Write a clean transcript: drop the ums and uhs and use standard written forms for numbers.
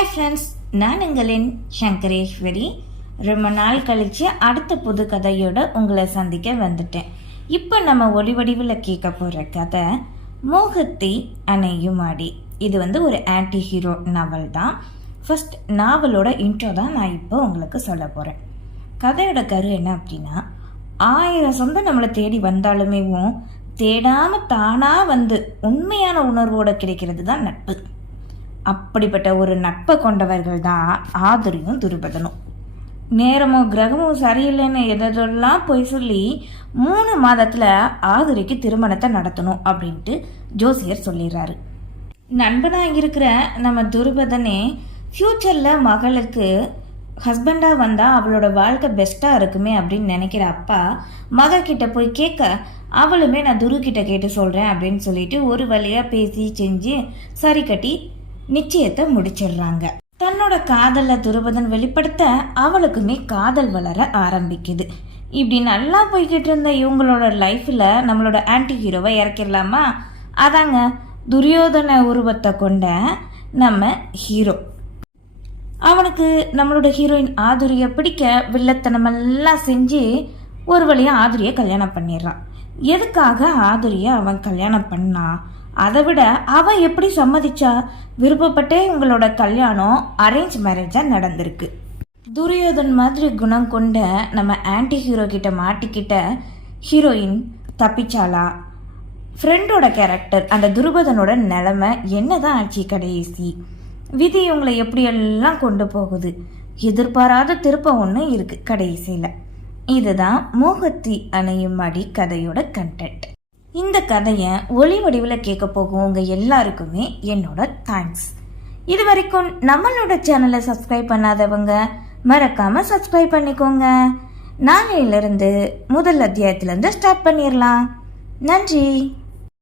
Hi friends, நான் உங்களின் சங்கரேஸ்வரி. ரொம்ப நாள் கழித்து அடுத்த புது கதையோட உங்களை சந்திக்க வந்துட்டேன். இப்போ நம்ம ஒளி வடிவில் கேட்க போகிற கதை மோகத்தை அணையும் ஆடி. இது ஒரு ஆன்டி ஹீரோ நாவல் தான். ஃபர்ஸ்ட் நாவலோட இன்ட்ரோ தான் நான் இப்போ உங்களுக்கு சொல்ல போகிறேன். கதையோட கரு என்ன அப்படின்னா, 1000 சொந்தம் நம்மளை தேடி வந்தாலுமேவும் தேடாமல் தானாக வந்து உண்மையான உணர்வோடு கிடைக்கிறது தான் நட்பு. அப்படிப்பட்ட ஒரு நட்பை கொண்டவர்கள் தான் ஆதுரியும் துருபதனும். நேரமோ கிரகமோ சரியில்லைன்னு எதெல்லாம் போய் சொல்லி 3 மாதத்தில் ஆதுரிக்கு திருமணத்தை நடத்தணும் அப்படின்ட்டு ஜோசியர் சொல்லிடுறாரு. நண்பனாக இருக்கிற நம்ம துருபதனே ஃப்யூச்சரில் மகளுக்கு ஹஸ்பண்டாக வந்தால் அவளோட வாழ்க்கை பெஸ்ட்டாக இருக்குமே அப்படின்னு நினைக்கிற அப்பா மகக்கிட்ட போய் கேட்க, அவளுமே நான் துருக்கிட்ட கேட்டு சொல்கிறேன் அப்படின்னு சொல்லிட்டு ஒரு வழியாக பேசி செஞ்சு சரி கட்டி நிச்சயத்தை முடிச்சிடுறாங்க. தன்னோட காதலை துருபதன் வெளிப்படுத்த அவளுக்குமே காதல் வளர ஆரம்பிக்குது. இப்படி நல்லா போய்கிட்டு இருந்த இவங்களோட லைஃப்பில் நம்மளோட ஆன்டி ஹீரோவை இறக்கிடலாமா? அதாங்க துரியோதன உருவத்தை கொண்ட நம்ம ஹீரோ. அவனுக்கு நம்மளோட ஹீரோயின் ஆதுரியை பிடிக்க வில்லத்தனமெல்லாம் செஞ்சு ஒரு வழியாக ஆதுரியை கல்யாணம் பண்ணிடுறான். எதுக்காக ஆதுரியை அவன் கல்யாணம் பண்ணா? அதை விட அவன் எப்படி சம்மதிச்சா? விருப்பப்பட்டே உங்களோட கல்யாணம் அரேஞ்ச் மேரேஜாக நடந்திருக்கு. துரியோதன் மாதிரி குணம் கொண்ட நம்ம ஆன்டி ஹீரோ கிட்ட மாட்டிக்கிட்ட ஹீரோயின் தப்பிச்சாலா? ஃப்ரெண்டோட கேரக்டர் அந்த துருபதனோட நிலைமை என்னதான் ஆச்சு? கடைசி விதி இவங்களை எப்படியெல்லாம் கொண்டு போகுது? எதிர்பாராத திருப்பம் ஒன்று இருக்கு கடைசியில். இதுதான் மோகத்தி அணையும் அடி கதையோட கண்டென்ட். இந்த கதையை ஒளி வடிவில் கேட்க போகும் உங்கள் எல்லாருக்குமே என்னோட தேங்க்ஸ். இது வரைக்கும் நம்மளோட சேனலை சப்ஸ்கிரைப் பண்ணாதவங்க மறக்காமல் சப்ஸ்கிரைப் பண்ணிக்கோங்க. நாளையிலிருந்து முதல் அத்தியாயத்திலேருந்து ஸ்டார்ட் பண்ணிடலாம். நன்றி.